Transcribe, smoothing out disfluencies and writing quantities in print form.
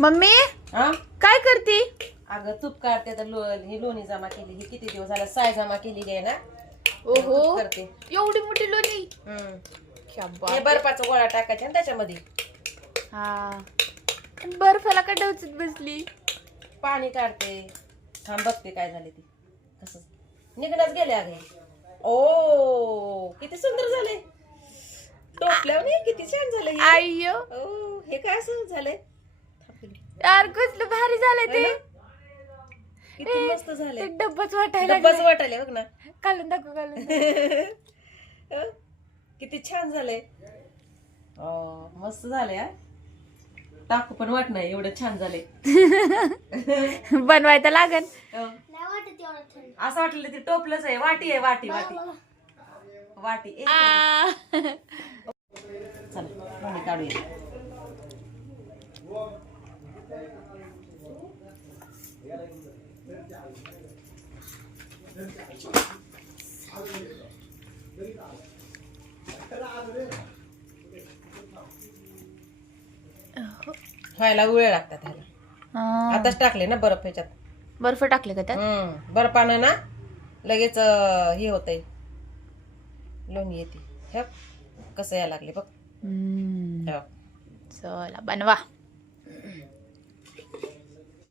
Mummy हा काय करती? अगं तूप काढते तर ही लोणी जमा केली. ही किती दिवस झाला साय जमा केलेली आहे ना. ओहो तूप करते. एवढी मोठी लोणी. क्या हे बात आहे. बर्फाचा गोळा टाकायचा ना त्याच्यामध्ये. हा बर्फाला का डवचत बसली? पाणी काढते. थांब बघते काय झाले ती. कसं निघणच गेले अगे. ओ किती सुंदर झाले. टोपल्यावर नाही किती छान झालं हे. आय्यो ओ हे काय असं झालंय. यार कसलं भारी झालंय ते. किती मस्त झालंय. ते डब्बाच वाटायला डब्बाच वाटायला बघ ना. घालून दाखव घालून दाखव. किती छान झालंय. मस्त झालंय हा. टाकू पण वाट नाही एवढं छान झालंय. बनवायला लागन. असं वाटलं ते टोपलंच आहे. वाटी आहे वाटी वाटी वाटी चला पाणी काढूया. खायला वेळ लागतात ह्याला. आताच टाकले ना बर्फ ह्याच्यात. बर्फ टाकले का त्यात? बर्फानं ना लगेच हे होतंय. लोणी येते. हे कसं यायला लागले बघ. हम्म. हे. चला बनवा.